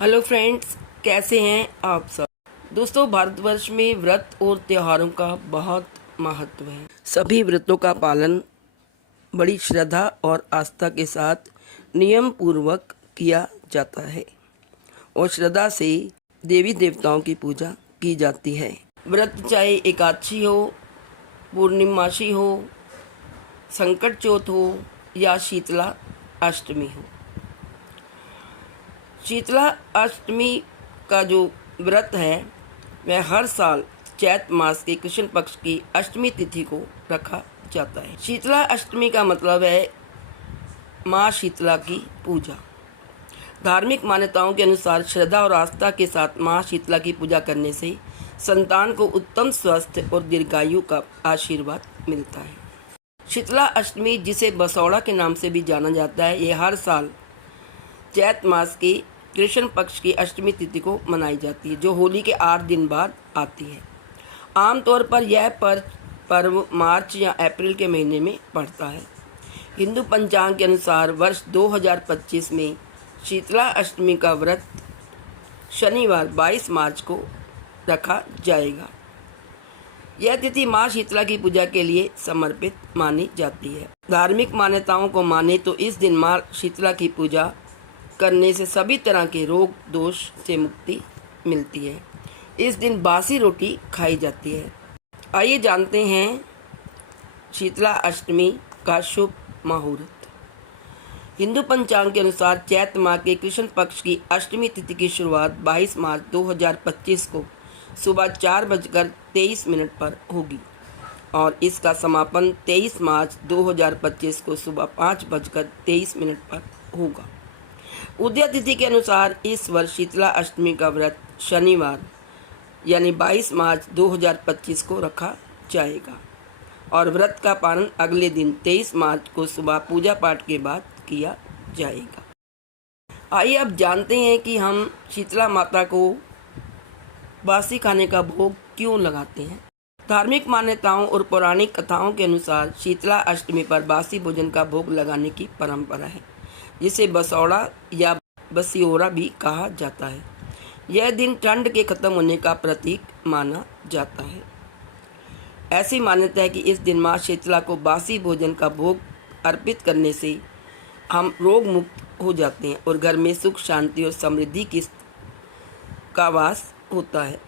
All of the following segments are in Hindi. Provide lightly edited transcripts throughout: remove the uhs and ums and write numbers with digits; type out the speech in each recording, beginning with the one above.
हेलो फ्रेंड्स, कैसे हैं आप सब। दोस्तों, भारतवर्ष में व्रत और त्योहारों का बहुत महत्व है। सभी व्रतों का पालन बड़ी श्रद्धा और आस्था के साथ नियम पूर्वक किया जाता है और श्रद्धा से देवी देवताओं की पूजा की जाती है। व्रत चाहे एकादशी हो, पूर्णिमासी हो, संकट चौथ हो या शीतला अष्टमी हो। शीतला अष्टमी का जो व्रत है वह हर साल चैत मास के कृष्ण पक्ष की अष्टमी तिथि को रखा जाता है। शीतला अष्टमी का मतलब है माँ शीतला की पूजा। धार्मिक मान्यताओं के अनुसार श्रद्धा और आस्था के साथ माँ शीतला की पूजा करने से संतान को उत्तम स्वास्थ्य और दीर्घायु का आशीर्वाद मिलता है। शीतला अष्टमी, जिसे बसौड़ा के नाम से भी जाना जाता है, ये हर साल चैत मास के कृष्ण पक्ष की अष्टमी तिथि को मनाई जाती है, जो होली के 8 दिन बाद आती है। आमतौर पर यह पर्व मार्च या अप्रैल के महीने में पड़ता है। हिंदू पंचांग के अनुसार वर्ष 2025 में शीतला अष्टमी का व्रत शनिवार 22 मार्च को रखा जाएगा। यह तिथि माँ शीतला की पूजा के लिए समर्पित मानी जाती है। धार्मिक मान्यताओं को माने तो इस दिन माँ शीतला की पूजा करने से सभी तरह के रोग दोष से मुक्ति मिलती है। इस दिन बासी रोटी खाई जाती है। आइए जानते हैं शीतला अष्टमी का शुभ मुहूर्त। हिंदू पंचांग के अनुसार चैत माह के कृष्ण पक्ष की अष्टमी तिथि की शुरुआत 22 मार्च 2025 को सुबह 4:23 पर होगी और इसका समापन 23 मार्च 2025 को सुबह 5:23 पर होगा। उदय तिथि के अनुसार इस वर्ष शीतला अष्टमी का व्रत शनिवार यानी 22 मार्च 2025 को रखा जाएगा और व्रत का पालन अगले दिन 23 मार्च को सुबह पूजा पाठ के बाद किया जाएगा। आइए अब जानते हैं कि हम शीतला माता को बासी खाने का भोग क्यों लगाते हैं। धार्मिक मान्यताओं और पौराणिक कथाओं के अनुसार शीतला अष्टमी पर बासी भोजन का भोग लगाने की परंपरा है, जिसे बसौड़ा या बसियोरा भी कहा जाता है। यह दिन ठंड के खत्म होने का प्रतीक माना जाता है। ऐसी मान्यता है कि इस दिन माँ शीतला को बासी भोजन का भोग अर्पित करने से हम रोग मुक्त हो जाते हैं और घर में सुख शांति और समृद्धि का वास होता है।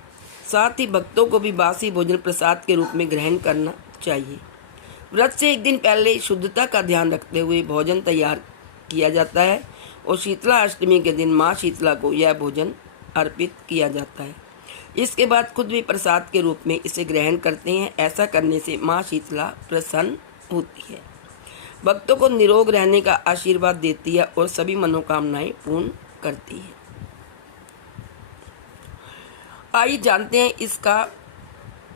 साथ ही भक्तों को भी बासी भोजन प्रसाद के रूप में ग्रहण करना चाहिए। व्रत से एक दिन पहले शुद्धता का ध्यान रखते हुए भोजन तैयार किया जाता है और शीतला अष्टमी के दिन माँ शीतला को यह भोजन अर्पित किया जाता है। इसके बाद खुद भी प्रसाद के रूप में इसे ग्रहण करते हैं। ऐसा करने से माँ शीतला प्रसन्न होती है, भक्तों को निरोग रहने का आशीर्वाद देती है और सभी मनोकामनाएं पूर्ण करती है। आइए जानते हैं इसका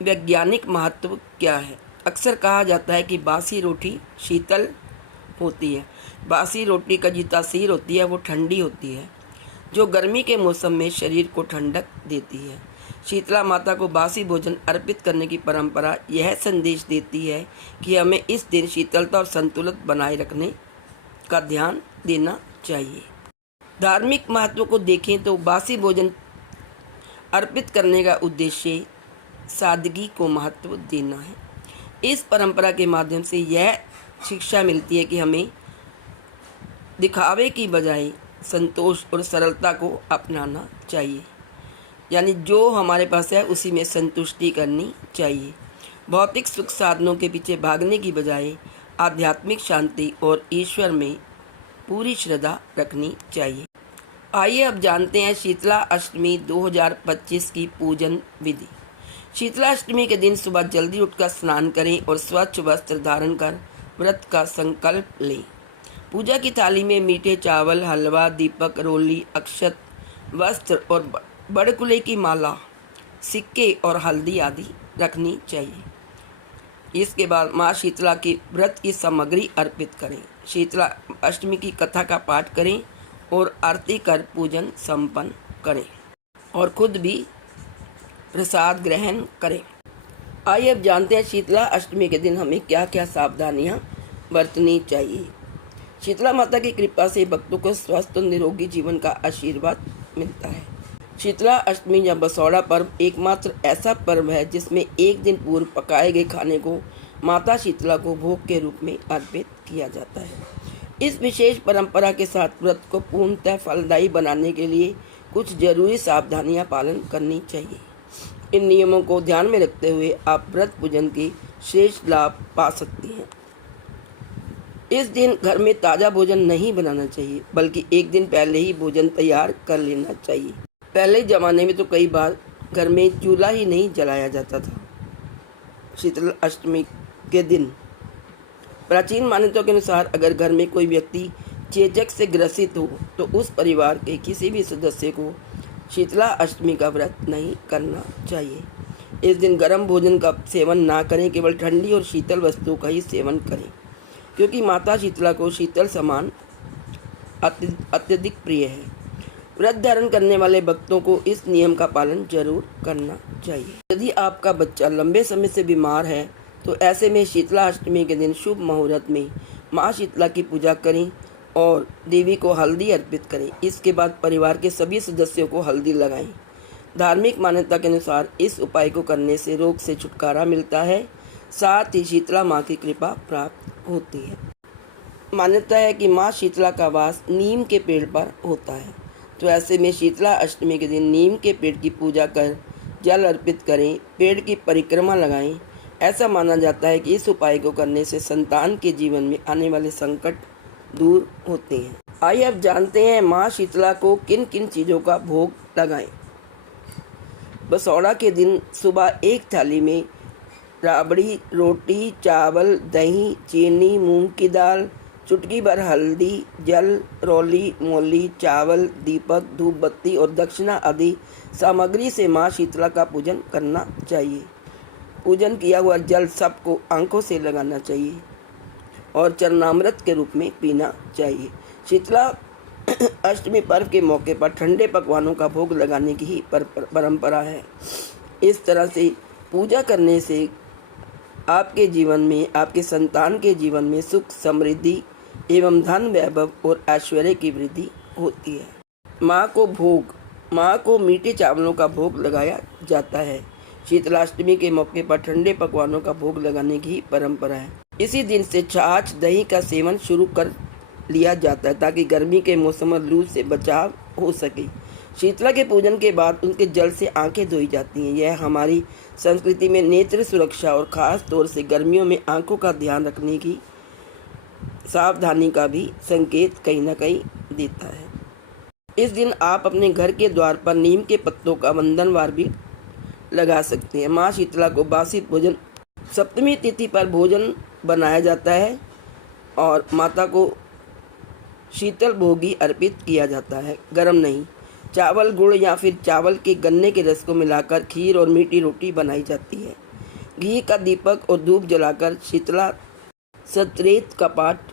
वैज्ञानिक महत्व क्या है। अक्सर कहा जाता है कि बासी रोटी शीतल होती है। बासी रोटी का जो तासीर होती है वो ठंडी होती है, जो गर्मी के मौसम में शरीर को ठंडक देती है। शीतला माता को बासी भोजन अर्पित करने की परंपरा यह संदेश देती है कि हमें इस दिन शीतलता और संतुलन बनाए रखने का ध्यान देना चाहिए। धार्मिक महत्व को देखें तो बासी भोजन अर्पित करने का उद्देश्य सादगी को महत्व देना है। इस परंपरा के माध्यम से यह शिक्षा मिलती है कि हमें दिखावे की बजाय संतोष और सरलता को अपनाना चाहिए, यानी जो हमारे पास है उसी में संतुष्टि करनी चाहिए। भौतिक सुख साधनों के पीछे भागने की बजाय आध्यात्मिक शांति और ईश्वर में पूरी श्रद्धा रखनी चाहिए। आइए अब जानते हैं शीतला अष्टमी 2025 की पूजन विधि। शीतला अष्टमी के दिन सुबह जल्दी उठकर स्नान करें और स्वच्छ वस्त्र धारण कर व्रत का संकल्प लें। पूजा की थाली में मीठे चावल, हलवा, दीपक, रोली, अक्षत, वस्त्र और बड़कुले की माला, सिक्के और हल्दी आदि रखनी चाहिए। इसके बाद माँ शीतला की व्रत की सामग्री अर्पित करें। शीतला अष्टमी की कथा का पाठ करें और आरती कर पूजन संपन्न करें और खुद भी प्रसाद ग्रहण करें। आइए अब जानते हैं शीतला अष्टमी के दिन हमें क्या क्या सावधानियां बरतनी चाहिए। शीतला माता की कृपा से भक्तों को स्वस्थ और निरोगी जीवन का आशीर्वाद मिलता है। शीतला अष्टमी या बसौड़ा पर्व एकमात्र ऐसा पर्व है जिसमें एक दिन पूर्व पकाए गए खाने को माता शीतला को भोग के रूप में अर्पित किया जाता है। इस विशेष परंपरा के साथ व्रत को पूर्णतः फलदायी बनाने के लिए कुछ जरूरी सावधानियां पालन करनी चाहिए। इन नियमों को ध्यान में रखते हुए आप व्रत पूजन के श्रेष्ठ लाभ पा सकती हैं। इस दिन घर में ताज़ा भोजन नहीं बनाना चाहिए, बल्कि एक दिन पहले ही भोजन तैयार कर लेना चाहिए। पहले ज़माने में तो कई बार घर में चूल्हा ही नहीं जलाया जाता था। शीतला अष्टमी के दिन प्राचीन मान्यताओं के अनुसार अगर घर में कोई व्यक्ति चेचक से ग्रसित हो तो उस परिवार के किसी भी सदस्य को शीतला अष्टमी का व्रत नहीं करना चाहिए। इस दिन गर्म भोजन का सेवन ना करें, केवल ठंडी और शीतल वस्तुओं का ही सेवन करें, क्योंकि माता शीतला को शीतल सामान अत्यधिक प्रिय है। व्रत धारण करने वाले भक्तों को इस नियम का पालन जरूर करना चाहिए। यदि आपका बच्चा लंबे समय से बीमार है तो ऐसे में शीतला अष्टमी के दिन शुभ मुहूर्त में माँ शीतला की पूजा करें और देवी को हल्दी अर्पित करें। इसके बाद परिवार के सभी सदस्यों को हल्दी लगाएं। धार्मिक मान्यता के अनुसार इस उपाय को करने से रोग से छुटकारा मिलता है, साथ ही शीतला माँ की कृपा प्राप्त होती है। मान्यता है कि माँ शीतला का वास नीम के पेड़ पर होता है, तो ऐसे में शीतला अष्टमी के दिन नीम के पेड़ की पूजा कर जल अर्पित करें, पेड़ की परिक्रमा लगाएं। ऐसा माना जाता है कि इस उपाय को करने से संतान के जीवन में आने वाले संकट दूर होते हैं। आइए अब जानते हैं माँ शीतला को किन किन चीज़ों का भोग लगाएं। बसौड़ा के दिन सुबह एक थाली में राबड़ी, रोटी, चावल, दही, चीनी, मूंग की दाल, चुटकी भर हल्दी, जल, रौली, मोली, चावल, दीपक, धूप बत्ती और दक्षिणा आदि सामग्री से माँ शीतला का पूजन करना चाहिए। पूजन किया हुआ जल सबको आंखों से लगाना चाहिए और चरणामृत के रूप में पीना चाहिए। शीतला अष्टमी पर्व के मौके पर ठंडे पकवानों का भोग लगाने की ही परंपरा है। इस तरह से पूजा करने से आपके जीवन में, आपके संतान के जीवन में सुख, समृद्धि एवं धन, वैभव और ऐश्वर्य की वृद्धि होती है। माँ को मीठे चावलों का भोग लगाया जाता है। शीतलाष्टमी के मौके पर ठंडे पकवानों का भोग लगाने की परंपरा है। इसी दिन से छाछ, दही का सेवन शुरू कर लिया जाता है ताकि गर्मी के मौसम में लू से बचाव हो सके। शीतला के पूजन के बाद उनके जल से आंखें धोई जाती हैं। यह हमारी संस्कृति में नेत्र सुरक्षा और ख़ास तौर से गर्मियों में आंखों का ध्यान रखने की सावधानी का भी संकेत कहीं ना कहीं देता है। इस दिन आप अपने घर के द्वार पर नीम के पत्तों का वंदनवार भी लगा सकते हैं। माँ शीतला को बासी भोजन, सप्तमी तिथि पर भोजन बनाया जाता है और माता को शीतल भोगी अर्पित किया जाता है, गरम नहीं। चावल, गुड़ या फिर चावल के गन्ने के रस को मिलाकर खीर और मीठी रोटी बनाई जाती है। घी का दीपक और धूप जलाकर शीतला सत्रेत का पाठ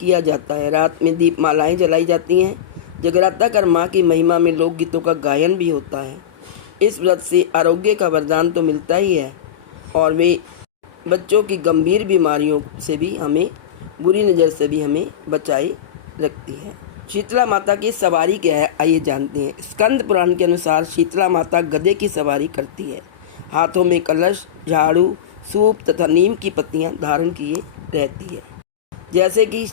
किया जाता है। रात में दीप मालाएं जलाई जाती हैं। जगराता कर माँ की महिमा में लोकगीतों का गायन भी होता है। इस व्रत से आरोग्य का वरदान तो मिलता ही है और वे बच्चों की गंभीर बीमारियों से भी हमें, बुरी नज़र से भी हमें बचाए रखती है। शीतला माता की सवारी क्या है, आइए जानते हैं। स्कंद पुराण के अनुसार शीतला माता गधे की सवारी करती है। हाथों में कलश, झाड़ू, सूप तथा नीम की पत्तियां धारण किए रहती है। जैसे कि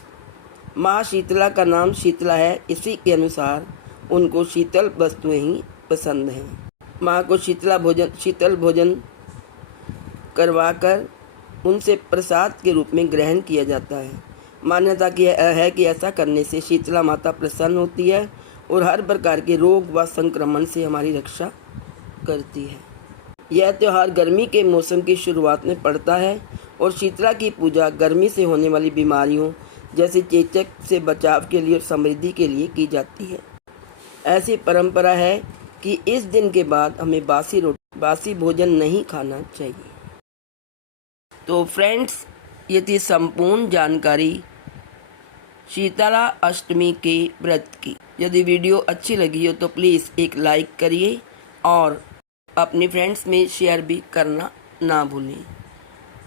माँ शीतला का नाम शीतला है, इसी के अनुसार उनको शीतल वस्तुएं ही पसंद हैं। माँ को शीतल भोजन करवाकर उनसे प्रसाद के रूप में ग्रहण किया जाता है। मान्यता है कि ऐसा करने से शीतला माता प्रसन्न होती है और हर प्रकार के रोग व संक्रमण से हमारी रक्षा करती है। यह त्यौहार गर्मी के मौसम की शुरुआत में पड़ता है और शीतला की पूजा गर्मी से होने वाली बीमारियों जैसे चेचक से बचाव के लिए और समृद्धि के लिए की जाती है। ऐसी परंपरा है कि इस दिन के बाद हमें बासी भोजन नहीं खाना चाहिए। तो फ्रेंड्स, ये थी संपूर्ण जानकारी शीतला अष्टमी के व्रत की। यदि वीडियो अच्छी लगी हो तो प्लीज़ एक लाइक करिए और अपने फ्रेंड्स में शेयर भी करना ना भूलें।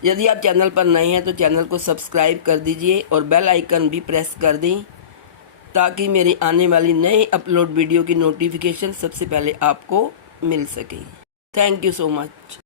यदि आप चैनल पर नए हैं तो चैनल को सब्सक्राइब कर दीजिए और बेल आइकन भी प्रेस कर दें ताकि मेरी आने वाली नई अपलोड वीडियो की नोटिफिकेशन सबसे पहले आपको मिल सके। Thank you so much.